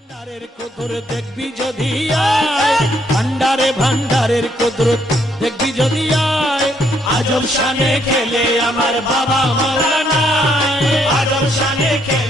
ভান্ডারের দেখবি যদি আয়। ভান্ডারে, ভান্ডারের কুদরত দেখবি যদি আয়। আজব শানে খেলে আমার বাবা মারা নাই। আজব শানে খেলে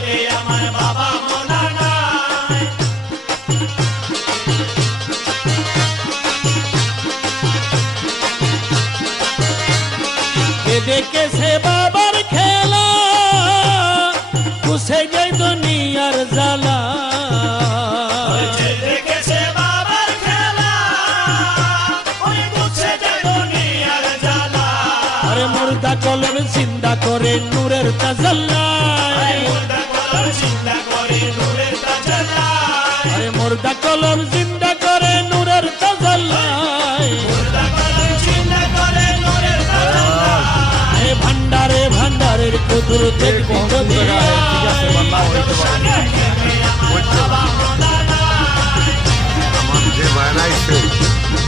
যে মায়না আসছে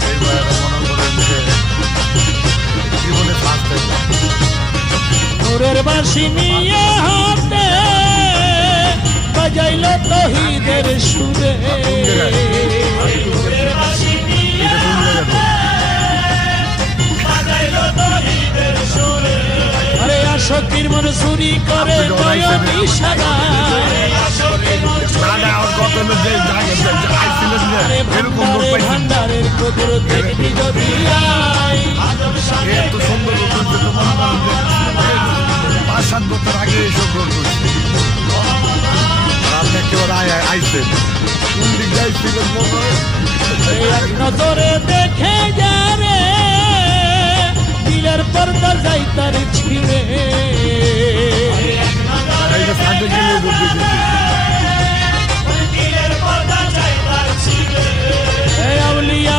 এই মায়না মনে করেন যে জীবনে ফার্স্ট টাইম নূরের বাঁশি নিয়ে হাতে বাজাইল তহিদের সুরে। এরকম লোক ভান্ডারে পাইছি ভান্ডারের কুদুর দেখবি যদি মনে পাঁচ সাত বছর আগে আপনি একেবারে আয় কোন দিক মনে নজরে দেখে যারে দিলের পর্দা যাই তার ছিঁড়ে। আউলিয়া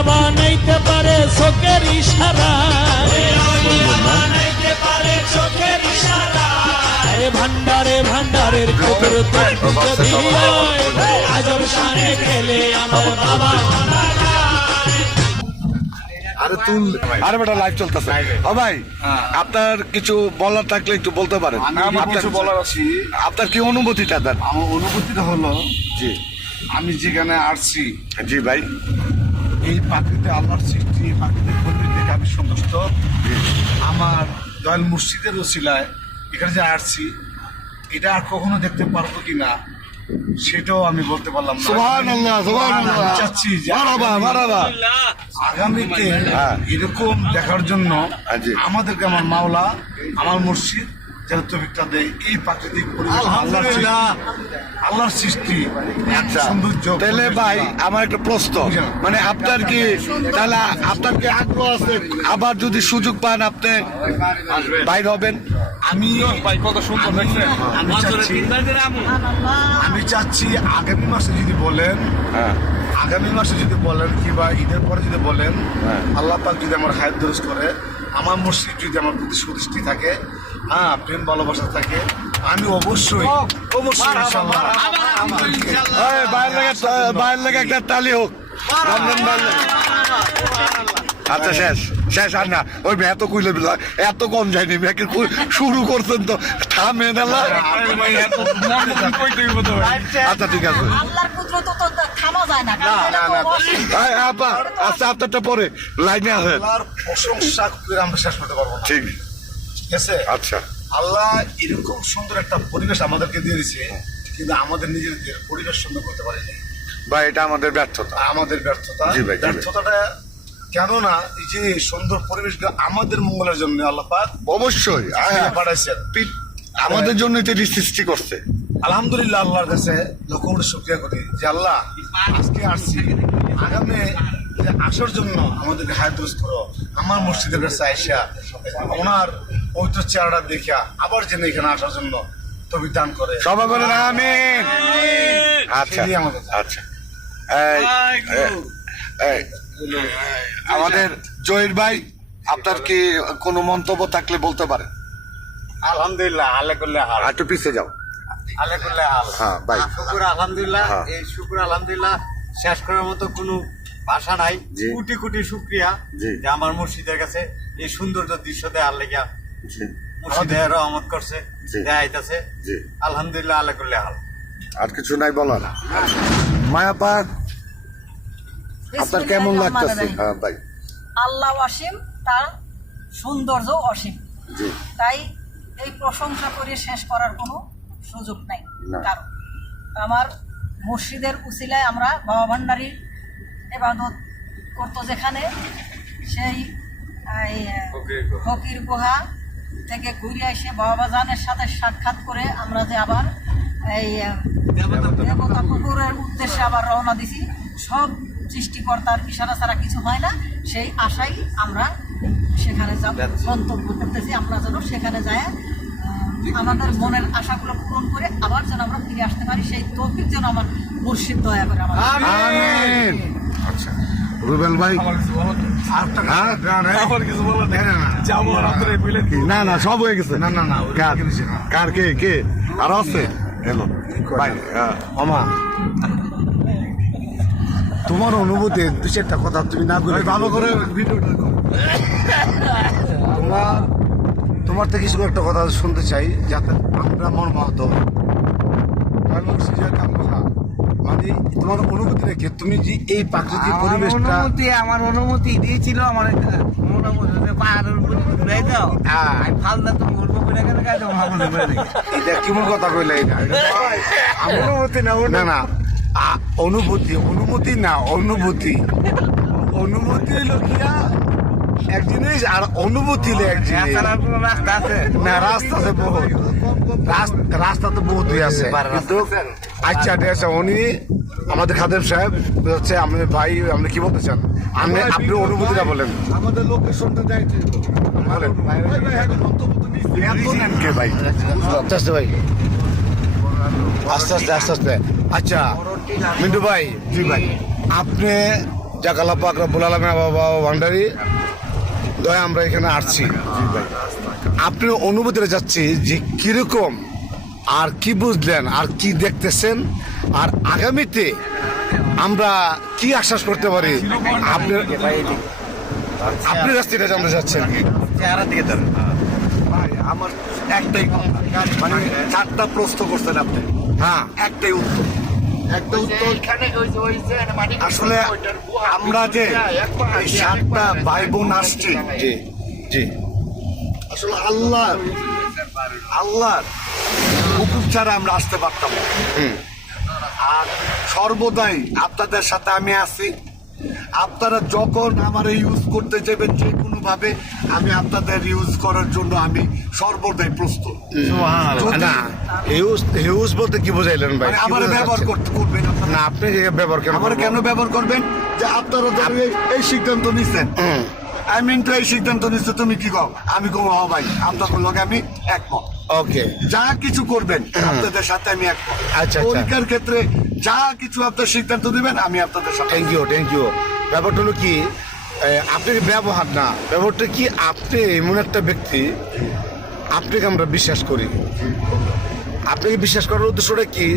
বানাইতে চোখের ভান্ডারে ভান্ডারের কুকুর যদি আজব শানে খেলে আমার বাবা। আরে তুল। আরে বেটা লাইভ চলতেছে। ও ভাই আপনার কিছু বলার থাকলে একটু বলতে পারেন। কিছু বলার আছে। আপনার কি অনুভূতিটা দেন? আমার অনুভূতিটা হলো জি। আমি যেখানে আসছি জি ভাই। এই পাখিতে আল্লাহর সৃষ্টি এই প্রাকৃতিক পরিবেশ দেখে আমি সন্তুষ্ট। আমার দয়াল মুর্শিদের ওসিলায় এখানে যে আসছি এটা আর কখনো দেখতে পারব কিনা? সেটাও আমি বলতে পারলাম চাচ্ছি আগামীতে হ্যাঁ। এরকম দেখার জন্য হ্যাঁ, আমাদেরকে আমার মাওলা আমার মুর্শিদ যেন দেয় এই প্রাকৃতিক পরিবেশ আল্লাহর সৃষ্টি- আচ্ছা। সৌন্দর্য তাহলে ভাই আমার একটা প্রশ্ন। মানে আপনার কি তাহলে আপনার কি আগ্রহ আছে আবার যদি সুযোগ পান আপনি বাইর হবেন? আমি কত সুন্দর আমি চাচ্ছি আমি চাচ্ছি আগামী মাসে যদি বলেন হ্যাঁ। আগামী মাসে যদি বলেন কি কিংবা ঈদের পরে যদি বলেন হ্যাঁ। আল্লাহ পাক যদি আমার হায়াত দরজ করে আমার মসজিদ যদি আমার প্রতি সুদৃষ্টি থাকে হ্যাঁ প্রেম ভালোবাসা থাকে। আমি অবশ্যই অবশ্যই লেগে একটা তালি হোক। আচ্ছা শেষ। শেষ আর না। ওই এত কইলে এত কম যায়নি। মেয়েকে শুরু করছেন তো। থামে না আচ্ছা ঠিক আছে। আচ্ছা আপনারটা পরে। লাইনে আছেন প্রশংসা করে আমরা শেষ করতে পারব ঠিক। ঠিক আছে? আচ্ছা। আল্লাহ এরকম সুন্দর একটা পরিবেশ আমাদেরকে দিয়ে দিয়েছে কিন্তু আমাদের নিজেদের পরিবেশ সুন্দর করতে পারিনি। ভাই এটা আমাদের ব্যর্থতা। আমাদের ব্যর্থতা। ব্যর্থতাটা কেননা এই যে সুন্দর পরিবেশটা আমাদের মঙ্গলের জন্য আল্লাহ পাক অবশ্যই পাঠাইছেন। আমাদের জন্য তো এটি সৃষ্টি করছে। আলহামদুলিল্লাহ আল্লাহর কাছে লক্ষ শুক্রিয়া করি যে আল্লাহ আজকে আসছি। আগামী আসার জন্য আমাদেরকে হায়াত করো। আমার মসজিদের কাছে আইসা ওনার পবিত্র চেহারাটা দেখা আবার যেন এখানে আসার জন্য তবে দান করে। সবাই বলেন আমিন। আচ্ছা আমাদের। আচ্ছা। এই, এই, আমাদের জহির ভাই আপনার কি কোনো মন্তব্য থাকলে বলতে পারেন? আলহামদুলিল্লাহ আলে করলে হাল। আর একটু পিছিয়ে যাও। আলে করলে হাল। হ্যাঁ ভাই। শুকুর আলহামদুলিল্লাহ হ্যাঁ। এই শুকুর আলহামদুলিল্লাহ শেষ করার মতো কোনো ভাষা নাই। কোটি কোটি শুক্রিয়া যে আমার মুর্শিদের কাছে এই সৌন্দর্য দৃশ্য দেওয়ার লেগা জি, রহমত করছে দেখাইতেছে আলহামদুলিল্লাহ আলে করলে হাল। আর কিছু নাই বলার। মায়াপা আপনার কেমন লাগতেছে? বিসমিল্লাহির রহমানির রহিম। হ্যাঁ ভাই। আল্লাহ অসীম তার সৌন্দর্য অসীম। তাই এই প্রশংসা করে শেষ করার কোনো সুযোগ নাই। কারণ আমার মসজিদের উসিলায় আমরা বাবা ভান্ডারির এবাদত করতো যেখানে সেই ফকির গুহা থেকে ঘুরে এসে বাবা জানের সাথে সাক্ষাৎ করে আমরা যে আবার এই দেবতা পুকুরের উদ্দেশ্যে আবার রওনা দিছি। সব সৃষ্টিকর্তার ইশারা ছাড়া কিছু হয় না। সেই আশাই আমরা সেখানে যাব গন্তব্য করতেছি। আমরা যেন সেখানে যায় আমাদের মনের আশাগুলো পূরণ করে আবার যেন আমরা ফিরে আসতে পারি। সেই তৌফিক যেন আমার মুর্শিদ দয়া করে আমার আচ্ছা। রুবেল ভাই না, না, সব হয়ে গেছে। না, না, না, কার? কে না। কার কে কে? আর আছে? এলো ভাই হ্যাঁ। মামা তোমার অনুভূতি দু চারটা কথা তুমি না বলে ভালো করে ভিডিওটা। তোমার তোমার থেকে কিছু একটা কথা শুনতে চাই যাতে আমরা মন মহত মানে তোমার অনুভূতি রেখে তুমি যে এই প্রাকৃতিক আমার পরিবেশটা অনুমতি আমার অনুমতি দিয়েছিল আমার অনুমতি হ্যাঁ। অনুমতি না অনুভূতি অনুমতি না অনুভূতি। অনুভূতি হলো কিয়া এক জিনিস আর অনুভূতি এক জিনিস। রাস্তা আছে? না রাস্তা আছে বহুত। রাস- রাস্তা তো বহুত হয়ে আছে। কিন্তু আচ্ছা ঠিক আছে উনি আমাদের খাদেম সাহেব হচ্ছে আপনি ভাই আপনি কি বলতে চান? আপনি আপনি অনুভূতিটা বলেন। আমাদের লোকেশনটা দেয় বলেন। ভাই আস্তে আস্তে ভাই। আস্তে আস্তে আস্তে আস্তে। আচ্ছা মিন্টু ভাই জি ভাই। আপনি জাকালা পাক রব্বুল আলমে বাবা ভান্ডারি দয়া আমরা এখানে আসছি। আপনি অনুভূতিটা যাচ্ছি যে কীরকম আর কি বুঝলেন আর কি দেখতেছেন? আর আগামীতে আমরা কি আশ্বাস করতে পারি? আপনার কাছ থেকে জানতে চাচ্ছেন। আমার একটাই মানে চারটা প্রশ্ন করছেন আপনি। হ্যাঁ। একটাই উত্তর। একটা উত্তর। আসলে আমরা যে এই সাতটা ভাই বোন আসছি। জি জি। আসলে আল্লাহ আল্লাহ ছাড়া আমরা আসতে পারতাম আর সর্বদাই আপনাদের সাথে আমি আছি। আপনারা যখন আমার ইউজ করতে যাবেন যে কোনো ভাবে আমি আপনাদের ইউজ করার জন্য আমি সর্বদাই প্রস্তুত। হিউজ বলতে কি বুঝাইলেন ভাই? মানে আমার ব্যবহার করতে করবেন না আপনি ব্যবহার কেন আমার কেন ব্যবহার করবেন? যে আপনারা এই- সিদ্ধান্ত নিচ্ছেন। আমি তো এই সিদ্ধান্ত নিচ্ছে তুমি কি কও? আমি কম ভাই। আপনার লগে আমি একমত। ওকে যা কিছু করবেন আপনাদের সাথে আমি আচ্ছা, আচ্ছা। পরীক্ষার ক্ষেত্রে যা কিছু আপনার সিদ্ধান্ত দিবেন আমি আপনাদের সাথে থ্যাংক ইউ থ্যাংক ইউ ব্যাপারটা হলো কি আপনি ব্যবহার না। ব্যাপারটা কি আপনি এমন একটা ব্যক্তি আপনাকে আমরা বিশ্বাস করি। আপনাকে বিশ্বাস করার উদ্দেশ্যটা কি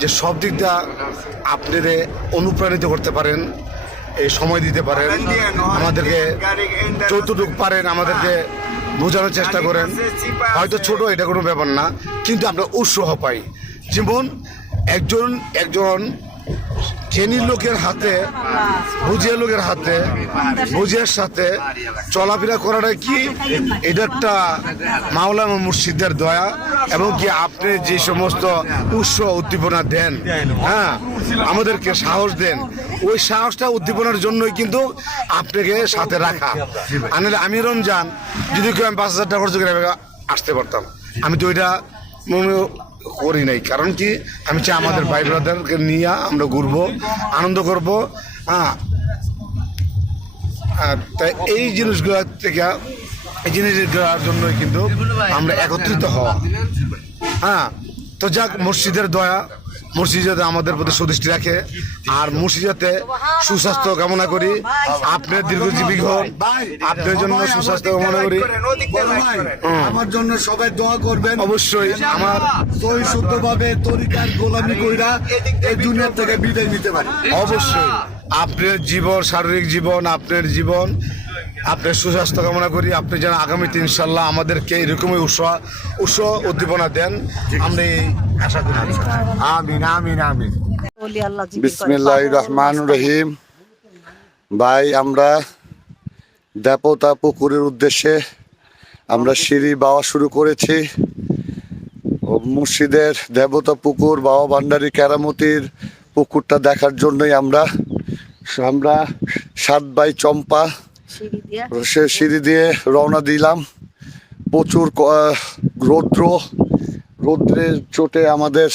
যে সব দিক দিয়ে আপনাদের অনুপ্রাণিত করতে পারেন এই সময় দিতে পারেন আমাদেরকে যতটুকু পারেন আমাদেরকে বোঝানোর চেষ্টা করেন। হয়তো ছোট এটা কোনো ব্যাপার না কিন্তু আমরা উৎসাহ পাই। যেমন একজন একজন জ্ঞানী লোকের হাতে বুঝিয়া লোকের হাতে বুঝিয়ার সাথে চলাফেরা করাটা কি? এটা একটা মাওলানা মুর্শিদের দয়া এবং কি আপনি যে সমস্ত উৎস উদ্দীপনা দেন হ্যাঁ আমাদেরকে সাহস দেন, ওই সাহসটা উদ্দীপনার জন্যই কিন্তু আপনাকে সাথে রাখা। আনলে আমি রমজান, যদি কেউ আমি পাঁচ হাজার টাকা খরচ করে আসতে পারতাম, আমি তো ওইটা করি নাই। কারণ কি? আমি চাই আমাদের ভাই ব্রাদারকে নিয়ে আমরা ঘুরবো, আনন্দ করব হ্যাঁ। তাই এই জিনিসগুলো থেকে, এই জিনিসগুলোর জন্যই কিন্তু আমরা একত্রিত হওয়া। হ্যাঁ তো যাক, মসজিদের দয়া মসজিদ যাতে আমাদের প্রতি সুদৃষ্টি রাখে। আর মসজিদ যাতে সুস্বাস্থ্য কামনা করি। আপনার দীর্ঘজীবী হোক আপনার জন্য সুস্বাস্থ্য কামনা করি। আমার জন্য সবাই দোয়া করবেন অবশ্যই আমার সহি শুদ্ধভাবে তরিকার গোলামি কইরা এই দুনিয়া থেকে বিদায় নিতে পারি। অবশ্যই। আপনার জীবন শারীরিক জীবন আপনার জীবন আপনার সুস্বাস্থ্য কামনা করি, আপনি যেন আগামীতে ইনশাল্লাহ আমাদেরকে এরকমই উৎসাহ উৎসাহ উদ্দীপনা দেন। আমরা এই আশা করি আমিন আমিন আমিন। বিসমিল্লাহ রহমান রহিম। ভাই, আমরা দেবতা পুকুরের উদ্দেশ্যে আমরা সিঁড়ি বাওয়া শুরু করেছি। মুর্শিদের দেবতা পুকুর বাবা ভান্ডারি, কেরামতির পুকুরটা দেখার জন্যই আমরা আমরা সাত বাই চম্পা সে সিঁড়ি দিয়ে রওনা দিলাম। প্রচুর ক- রৌদ্র। রৌদ্রের চোটে আমাদের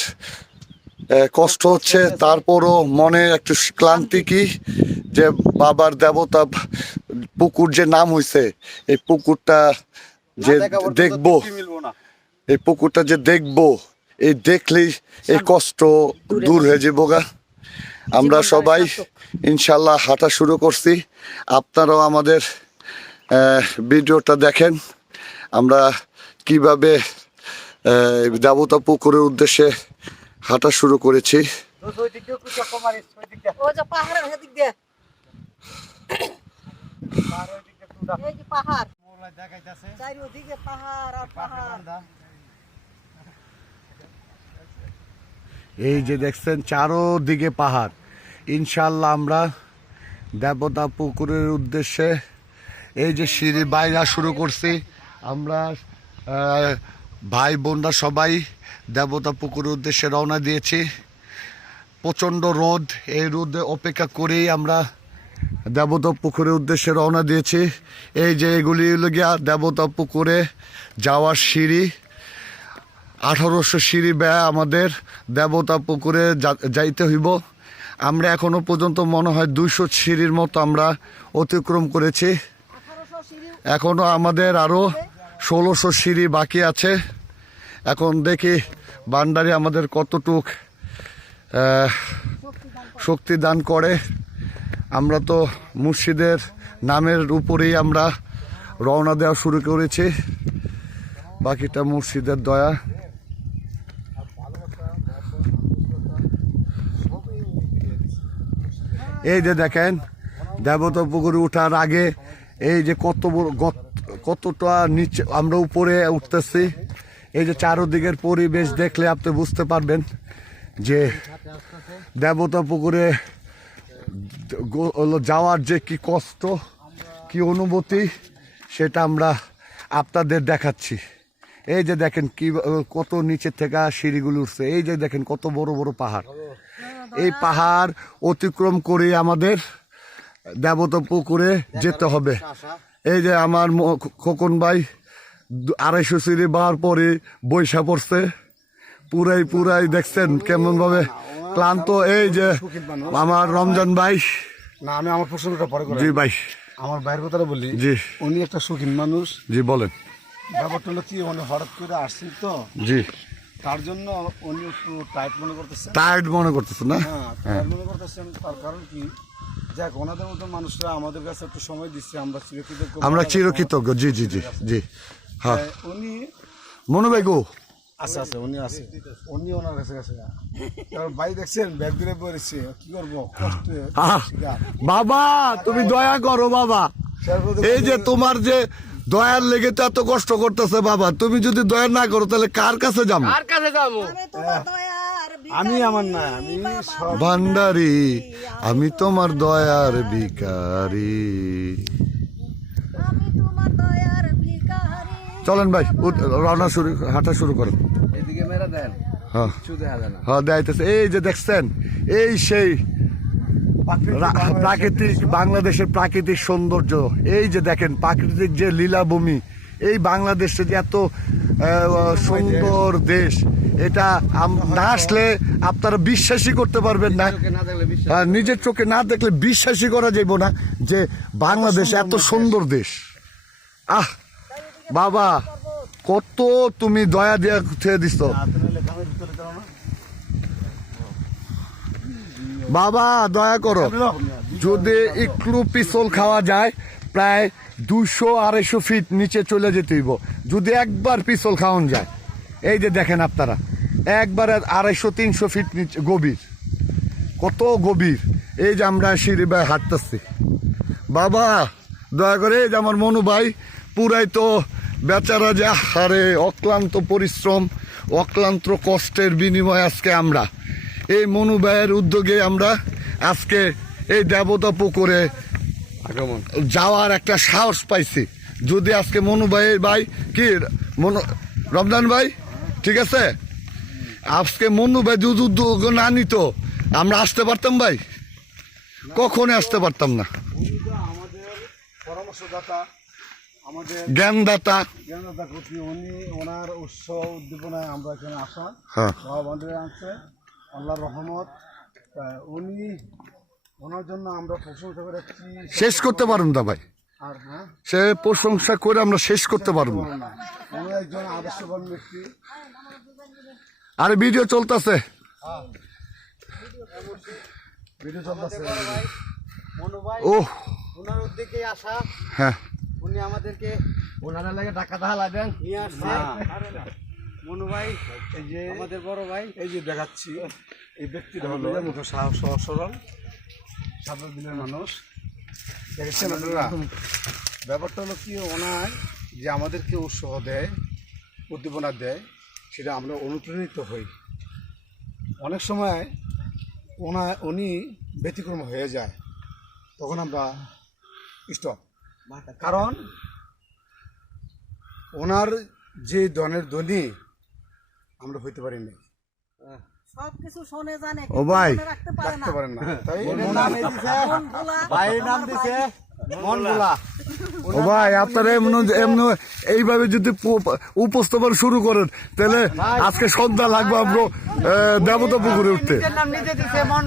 কষ্ট হচ্ছে। তারপরও মনে একটু ক্লান্তি কি যে বাবার দেবতা পুকুর যে নাম হয়েছে এই পুকুরটা যে দেখব এই পুকুরটা যে দেখব এই দেখলেই এই কষ্ট দূর হয়ে যাব গা। আমরা সবাই। ইনশাল্লাহ হাঁটা শুরু করছি। আপনারাও আমাদের ভিডিওটা দেখেন। আমরা কীভাবে দেবতা পুকুরের উদ্দেশ্যে হাঁটা শুরু করেছি। এই যে দেখছেন, চারোদিকে পাহাড়। ইনশাল্লাহ আমরা দেবতা পুকুরের উদ্দেশ্যে এই যে সিঁড়ি বাইরা শুরু করছি, আমরা ভাই বোনরা সবাই দেবতা পুকুরের উদ্দেশ্যে রওনা দিয়েছি। প্রচণ্ড রোদ, এই রোদে অপেক্ষা করেই আমরা দেবতা পুকুরের উদ্দেশ্যে রওনা দিয়েছি। এই যে এগুলি গিয়া দেবতা পুকুরে যাওয়ার সিঁড়ি। আঠারোশো সিঁড়ি ব্যয় আমাদের দেবতা পুকুরে যাইতে হইব। আমরা এখনও পর্যন্ত মনে হয় দুইশো সিঁড়ির মতো আমরা অতিক্রম করেছি। আঠারোশো সিঁড়ি এখনও আমাদের আরও ষোলোশো সিঁড়ি বাকি আছে। এখন দেখি বান্ডারি আমাদের কতটুক শক্তি দান করে। আমরা তো মুর্শিদের নামের উপরেই আমরা রওনা দেওয়া শুরু করেছি। বাকিটা মুর্শিদের দয়া। এই যে দেখেন দেবতা পুকুরে ওঠার আগে এই যে কত কতটা নিচে আমরা উপরে উঠতেছি। এই যে চারোদিকের পরিবেশ দেখলে আপনি বুঝতে পারবেন যে দেবতা পুকুরে যাওয়ার যে কি কষ্ট, কি অনুভূতি, সেটা আমরা আপনাদের দেখাচ্ছি। এই যে দেখেন কি, কত নিচের থেকে সিঁড়িগুলো উঠছে। এই যে দেখেন কত বড় বড় পাহাড়। এই পাহাড় অতিক্রম করে আমাদের দেবতা পুকুরে যেতে হবে। এই যে আমার খোকন ভাই আড়াইশো সিঁড়ি বার পরে বৈশা পড়ছে। পুরাই পুরাই দেখছেন কেমন ভাবে ক্লান্ত। এই যে আমার রমজান ভাই। না আমি আমার প্রশ্নটা পরে জি ভাই। আমার ভাইয়ের কথাটা বলি জি। উনি একটা শৌখিন মানুষ। জি বলেন। ব্যাপারটা হলো কি উনি হঠাৎ করে আসছি তো। জি। তার জন্য উনি একটু টাইট মনে করতেছেন? টায়ার্ড মনে করতেছে না? হ্যাঁ টাইট মনে করতেছেন তার কারণ কি? যাক ওনাদের মতো মানুষরা আমাদের কাছে একটু সময় দিচ্ছে আমরা চিরকৃতজ্ঞ আমরা চিরকৃতজ্ঞ জি জি জি জি। হ্যাঁ। হ্যাঁ, উনি মনু ভাই গো। আছে আছে উনি আছে। উনি ওনার কাছে এবার ভাই দেখছেন ব্যাগ দিলে পড়েছে কি করব? বাবা তুমি দয়া করো বাবা। এই যে তোমার যে দয়ার লেগে তো এত কষ্ট করতেছে বাবা। তুমি যদি দয়া না করো তাহলে কার কাছে যাব? কার কাছে যাব? আমি তোমার দয়ার আমি আমার না আমি ভান্ডারি আমি তোমার দয়ার ভিকারি আমি তোমার দয়ার ভিখারি। চলেন ভাই উঠ- রওনা শুরু হাঁটা শুরু করেন। এদিকে মেরা দেন হ্যাঁ। হ্যাঁ দেখাইতেছে। এই যে দেখছেন এই সেই প্রাকৃতিক বাংলাদেশের প্রাকৃতিক সৌন্দর্য। এই যে দেখেন প্রাকৃতিক যে লীলাভূমি এই বাংলাদেশে যে এত সুন্দর দেশ এটা না আসলে আপনারা বিশ্বাসই করতে পারবেন না। নিজের চোখে না দেখলে বিশ্বাসই করা যাইব না যে বাংলাদেশ এত সুন্দর দেশ। আহ বাবা কত তুমি দয়া দিয়ে দিছ। বাবা, দয়া করো। যদি একটু পিছল খাওয়া যায়, প্রায় দুশো আড়াইশো ফিট নিচে চলে যেতে হইব। যদি একবার পিছল খাওয়ান যায়, এই যে দেখেন আপনারা, একবারে আড়াইশো, তিনশো ফিট নিচে গভীর। কত গভীর। এই যে আমরা সিঁড়ি বাই হাঁটতেছি। বাবা, দয়া করে এই যে আমার মনু ভাই, পুরাই তো বেচারা যে হারে অক্লান্ত পরিশ্রম, অক্লান্ত কষ্টের বিনিময়ে আজকে আমরা এই মনু ভাইয়ের উদ্যোগে আমরা আজকে এই দেবতা পুকুরে আগমন। যাওয়ার একটা সাহস পাইছি। যদি আজকে মনু ভাই ভাই কি মনু রমজান ভাই? ঠিক আছে? আজকে মনু ভাই যদি উদ্যোগ না নিত আমরা আসতে পারতাম ভাই? কখনই আসতে পারতাম না। আমাদের পরামর্শদাতা আমাদের জ্ঞানদাতা। জ্ঞানদাতা উনি ওনার উদ্দীপনায় আমরা এখানে আসা। হ্যাঁ। আনছে। আল্লাহর রহমত। উনি ওনার জন্য আমরা প্রশংসা করে কি শেষ করতে পারুন না ভাই। আর হ্যাঁ? সে প্রশংসা করে আমরা শেষ করতে পারব। না। উনি একজন আদর্শবান ব্যক্তি। আর ভিডিও চলতেছে। ভিডিও চলতেছে। ও ওনার উদ্যোগে আসা। হ্যাঁ। উনি আমাদেরকে ওনারা লাগে টাকা ধার লাগবেন নিয়ে আসছে। মনু ভাই এই যে আমাদের বড় ভাই। এই যে দেখাচ্ছি এই ব্যক্তিটা হলো মুখ সাহস সরল সাদা দিনের মানুষ। দেখেছেন আপনারা? ব্যাপারটা হলো কি ওনার যে আমাদেরকে উৎসাহ দেয় উদ্দীপনা দেয় সেটা আমরা অনুপ্রাণিত হই। অনেক সময় ওনা উনি ব্যতিক্রম হয়ে যায় তখন আমরা স্টপ কারণ ওনার যে দনের ধ্বনি আমরা হইতে পারি না সব কিছু জানে ও ভাই। রাখতে পারে না। রাখতে পারেন না। তাই ভোলা, ভাইয়ের নাম দিছে। মন ভোলা। ও ভাই আপনারা এমন এমন এইভাবে যদি উপস্থাপন শুরু করেন তাহলে আজকে সন্ধ্যা লাগবে আমরা দেবতা পুকুরে উঠতে। নাম নিজে দিছে মন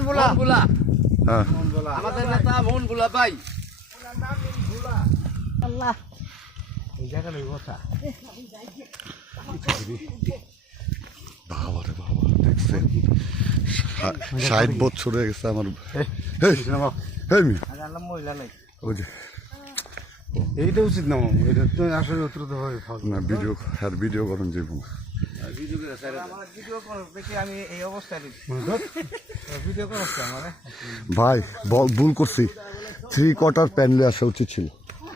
হ্যাঁ। আমাদের নেতা মন ভাই। আল্লাহ। বাবা দেখছেন? ষা- ষাট বছর হয়ে গেছে আমার। ওই যে। এইটা উচিত না মামু এটা তো আসলে হয় না ভিডিও আর ভিডিও করেন যে আমার ভিডিও করো দেখি আমি এই অবস্থায় ভিডিও করো আমার। ভাই ভুল করছি। থ্রি কোয়ার্টার প্যান্ডে আসা উচিত ছিল।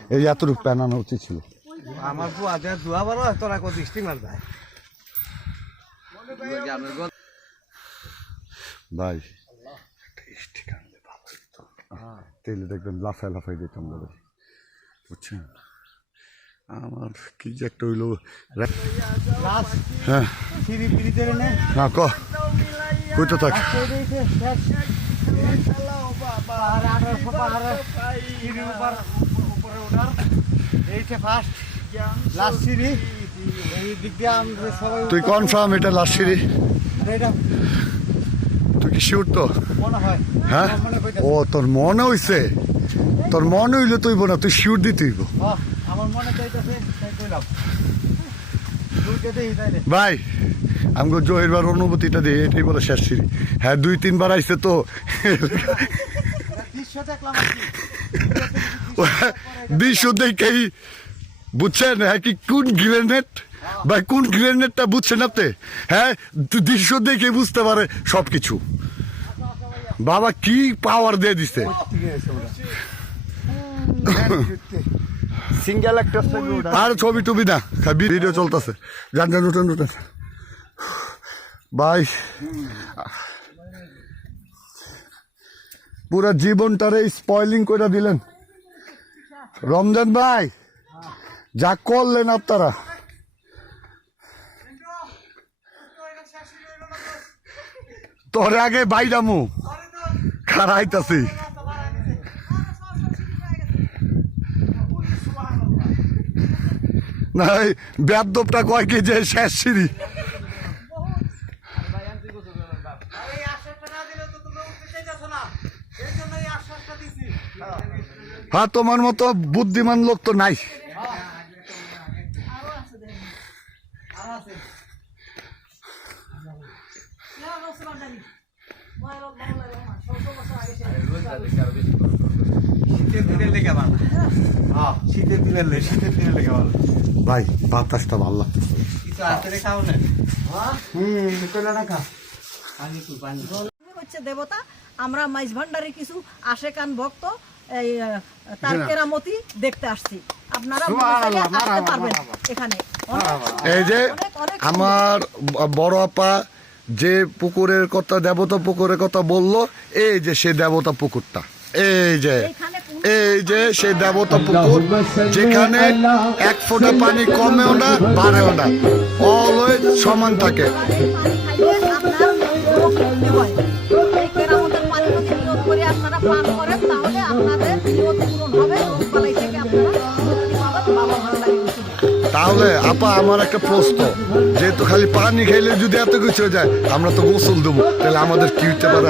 এই এতটুকু প্যান আনা উচিত ছিল। আমার বুয়া যা তোরা কত স্টিমার ভাই হতো তেলে দেখবেন লাফায় লাফাই দিতাম বলে বুঝছেন? আমার কি যে একটা হইল। হ্যাঁ। ফিরি ফিরি ধরে নে। না ক? কইতে থাক। এইটা ফার্স্ট সিঁড়ি তুই কনফার্ম এটা লাস্ট এটা তুই কি শিওর তো? হ্যাঁ। ও তোর মনে হইছে? তোর মনে হইলে তুইব না তুই শিওর দিতে হইব। মনে ভাই আমাকে জহিরবার অনুভূতিটা দিয়ে এটাই বলে শেষ সিঁড়ি। হ্যাঁ দুই তিনবার আইছে তো। দৃশ্য দেখেই বুঝছেন? হ্যাঁ কি কোন গ্রেনেড? ভাই কোন গ্রেনেডটা বুঝছেন আপনি? হ্যাঁ দৃশ্য দেখে বুঝতে পারে সব কিছু বাবা কি পাওয়ার দিয়ে দিছে? সিঙ্গেল একটা আর ছবি টবি না। ভিডিও চলতেছে। যান যান উঠেন উঠেন। ভাই পুরা জীবনটারে স্পয়লিং করে দিলেন। রমজান ভাই যা করলেন আপনারা। তোর আগে বাইরামু। খারাইতাছি না কয় কি শেষ সিঁড়ি। হ্যাঁ তোমার মতো বুদ্ধিমান লোক তো নাই না, বলছিলাম জানি। ভয় লোক ভালো লাগে আমার। সত্তর বছর আগে সে- শীতের দিনের লেগে ভালো হ্যাঁ শীতের দিনের লেগে শীতের দিনের লেগে ভালো ভাই বাতাসটা ভালো লাগছে কিছু হাতে খাও না হুম কইলা না খা। পানি তুই পানি উনি হচ্ছে দেবতা আমরা মাইজ ভান্ডারে কিছু আশেকান ভক্ত এই তার কেরামতি দেখতে আসছি। আপনারা আসতে পারবেন এখানে। এই যে আমার বড় আপা যে পুকুরের কথা দেবতা পুকুরের কথা বলল এই যে সে দেবতা পুকুরটা এই যে। এই যে সেই দেবতা পুকুর, যেখানে এক ফোঁটা পানি কমেও না, বাড়েও না অলওয়েজ সমান থাকে। তাহলে, আপা, আমার একটা প্রশ্ন, যেহেতু খালি পানি খেলে যদি এত কিছু হয়ে যায়, আমরা তো গোসল দেবো, তাহলে আমাদের কি হতে পারে?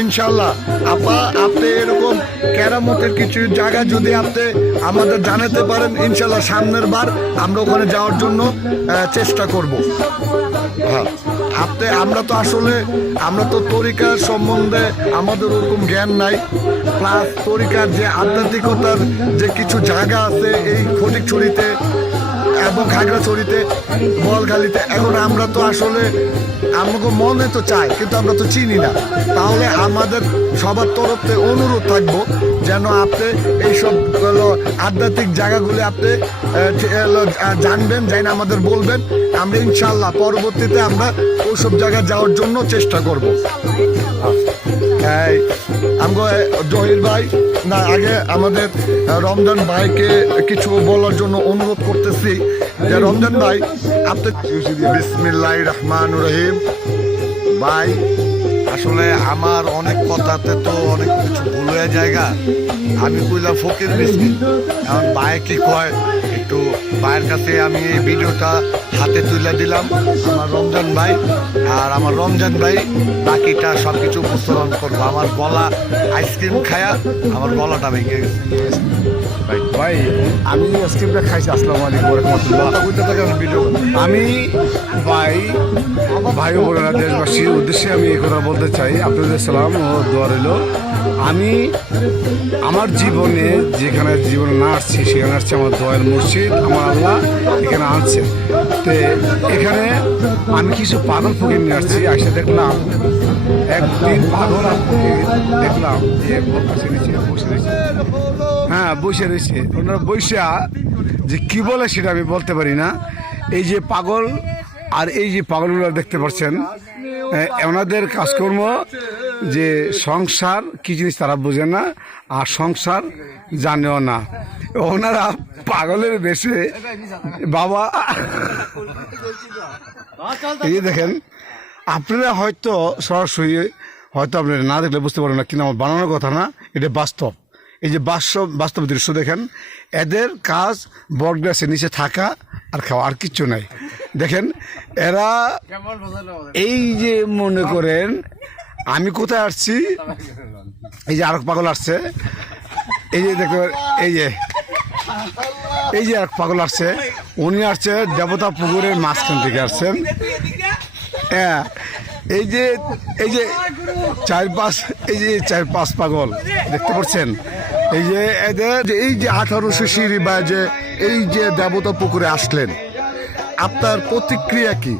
ইনশাল্লাহ। আপা, আপনি এরকম কেরামতের কিছু জায়গা যদি আপনি আমাদের জানাতে পারেন, ইনশাল্লাহ সামনের বার আমরা ওখানে যাওয়ার জন্য চেষ্টা করব। হ্যাঁ আপনি, আমরা তো আসলে, আমরা তো তরিকার সম্বন্ধে আমাদের ওরকম জ্ঞান নাই। প্লাস তরিকার যে আধ্যাত্মিকতার যে কিছু জায়গা আছে, এই ফটিকছড়িতে এবং খাগড়াছড়িতে বলখালিতে এখন আমরা তো আসলে আমাকে মনে তো চাই কিন্তু আমরা তো চিনি না। তাহলে আমাদের সবার তরফ থেকে অনুরোধ থাকব যেন আপনি এইসব আধ্যাত্মিক জায়গাগুলি আপনি জানবেন যাই না আমাদের বলবেন। আমরা ইনশাল্লাহ পরবর্তীতে আমরা ওইসব জায়গায় যাওয়ার জন্য চেষ্টা করব। আমগো জহির ভাই না আগে আমাদের রমজান ভাইকে কিছু বলার জন্য অনুরোধ করতেছি যে, রমজান ভাই, আপনি বিসমিল্লাহ রহমান রহিম। ভাই, আসলে আমার অনেক কথাতে তো অনেক কিছু ভুল হয়ে জায়গা আমি বুঝলাম ফকির বিসমিল এখন ভাই কি কয়? একটু ভাইয়ের কাছে আমি এই ভিডিওটা হাতে তুলে দিলাম, আমার রমজান ভাই। আর আমার রমজান ভাই বাকিটা সব কিছু উপস্থাপন করব। আমার গলা আইসক্রিম খায়া আমার গলাটা ভেঙে গেছে। ভাই আমি আইসক্রিমটা খাইছি, আসসালামু আলাইকুম রহমতুল্লাহ। ভিডিও আমি ভাই ভাই ও বোনেরা দেশবাসীর উদ্দেশ্যে আমি এই কথা বলতে চাই। আপনাদের সালাম ও দোয়া রইল। আমি আমার জীবনে যেখানে জীবনে না আসছি, সেখানে আসছে আমার দোয়ার মসজিদ, আমার আল্লাহ এখানে আনছে। তো এখানে আমি কিছু পাগল ফকির নিয়ে আসছি আসে দেখলাম, একদিন পাগল দেখলাম যে বসে নিচে বসে রয়েছে। হ্যাঁ বসে রয়েছে। ওনারা বৈশা যে কি বলে সেটা আমি বলতে পারি না। এই যে পাগল আর এই যে পাগলগুলো দেখতে পাচ্ছেন ওনাদের কাজকর্ম যে সংসার কি জিনিস তারা বোঝে না আর সংসার জানেও না। ওনারা পাগলের বেশে বাবা এই দেখেন আপনারা হয়তো সরাসরি হয়তো আপনারা না দেখলে বুঝতে পারবেন না কিন্তু আমার বানানোর কথা না এটা বাস্তব। এই যে বাস্তব বাস্তব দৃশ্য দেখেন এদের কাজ বট গ্লাসের নিচে থাকা আর খাওয়া আর কিচ্ছু নাই। দেখেন এরা এই যে মনে করেন আমি কোথায় আসছি? এই যে আরেক পাগল আসছে। এই যে দেখতে এই যে। এই যে এক পাগল আসছে। উনি আসছে দেবতা পুকুরের মাঝখান থেকে আসছেন। হ্যাঁ। এই যে এই যে চার পাঁচ এই যে চার পাঁচ পাগল, দেখতে পাচ্ছেন? এই যে এদের এই যে আঠারোশো সিঁড়ি বা যে এই যে দেবতা পুকুরে আসলেন, আপনার প্রতিক্রিয়া কি?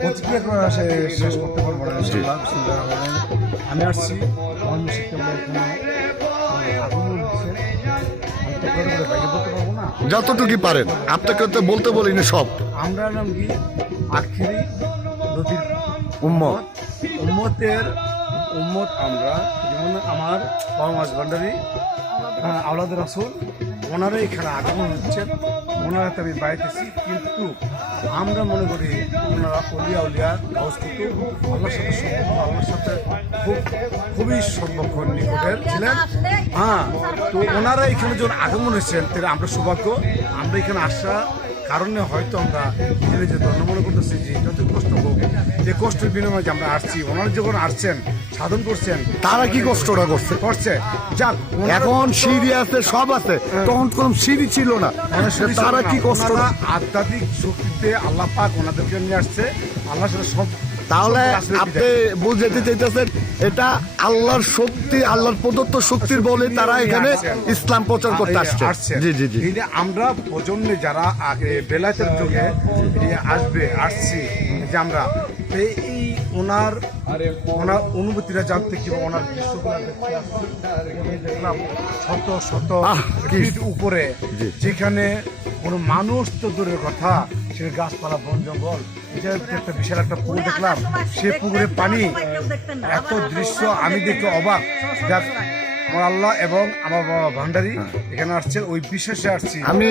প্রতিক্রিয়া করে আসে শেষ করতে পারব না। আমি আসছি যতটুকু পারেন। আপনাকে তো বলতে বলিনি সব। আমরা নাম কি? আখিরি নদীর উম্মত। উম্মতের উম্মত আমরা। যেমন আমার বাবা মাছ ভান্ডারি হ্যাঁ, আওলাদ রাসুল ওনারা এখানে আগমন হচ্ছেন ওনারা তো আমি বাইতেছি কিন্তু আমরা মনে করি ওনারা অলিয়া উলিয়া গাউস কিন্তু আল্লাহর সাথে সম্পর্ক, আল্লাহর সাথে খুব, খুবই সম্পর্ক নিকটের ছিলেন। হ্যাঁ তো ওনারা এখানে যখন আগমন হয়েছেন, তাহলে আমরা সৌভাগ্য, আমরা এখানে আসা কারণে হয়তো আমরা নিজের যে ধন্য মনে করতেছি যে যত কষ্ট হোক যে কষ্টের বিনিময়ে যে আমরা আসছি ওনারা যখন আসছেন সাধন করছেন তারা কি কষ্টটা করছে? করছে। যাক এখন সিঁড়ি আছে সব আছে। তখন কোন সিঁড়ি ছিল না। তারা কি কষ্ট? না আধ্যাত্মিক শক্তিতে আল্লাহ পাক ওনাদেরকে নিয়ে আসছে। আল্লাহ সাথে সব তাহলে আপনি বুঝতে চাইতেছেন এটা আল্লাহর শক্তি আল্লাহর প্রদত্ত শক্তির বলে তারা এখানে ইসলাম প্রচার করতে আসছে। জি জি জি। আমরা প্রজন্মে যারা আগে বেলাতের যুগে আসবে আসছি যে আমরা এই ওনার ওনার অনুভূতিটা জানতে কি ওনার দেখলাম শত শত উপরে যেখানে কোনো মানুষ তো দূরের কথা সে গাছপালা বন জঙ্গল এটা একটা বিশাল একটা পুকুর দেখলাম সে পুকুরে পানি এত দৃশ্য আমি দেখে অবাক যাক আমার আল্লাহ এবং আমার বাবা ভান্ডারি এখানে আসছে ওই বিশেষে আসছি। আমি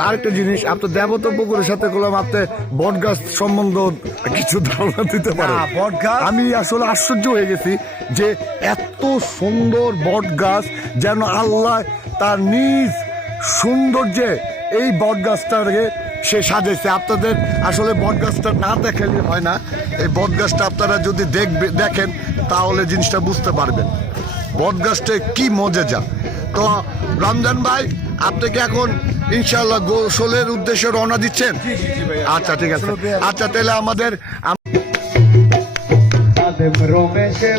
আরেকটা জিনিস আপনার দেবতা পুকুরের সাথে করলাম আপনি বট গাছ সম্বন্ধ কিছু ধারণা দিতে পারেন? বট গাছ- আমি আসলে আশ্চর্য হয়ে গেছি যে এত সুন্দর বট গাছ যেন আল্লাহ তার নিজ সৌন্দর্যে এই বট গাছটাকে সে সাজাইছে। আপনাদের আসলে বট গাছটা না দেখালে হয় না। এই বট গাছটা আপনারা যদি দেখবে দেখেন তাহলে জিনিসটা বুঝতে পারবেন। বট গাছটা কি মজেজা তো রমজান ভাই আপনি কি এখন ইনশাল্লাহ গোসলের উদ্দেশ্যে রওনা দিচ্ছেন? আচ্ছা ঠিক আছে। আচ্ছা তাহলে আমাদের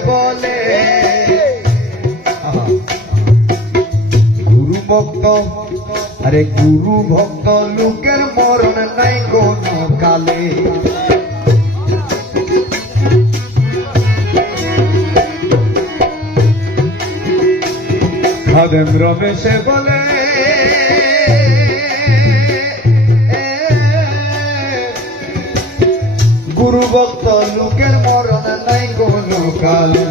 বলে গুরু ভক্ত আরে গুরু ভক্ত লোকের মরণ নাই কোন কালে। আদেম রমেশে বলে গুরু ভক্ত লোকের মরণ নাই কোনো কালে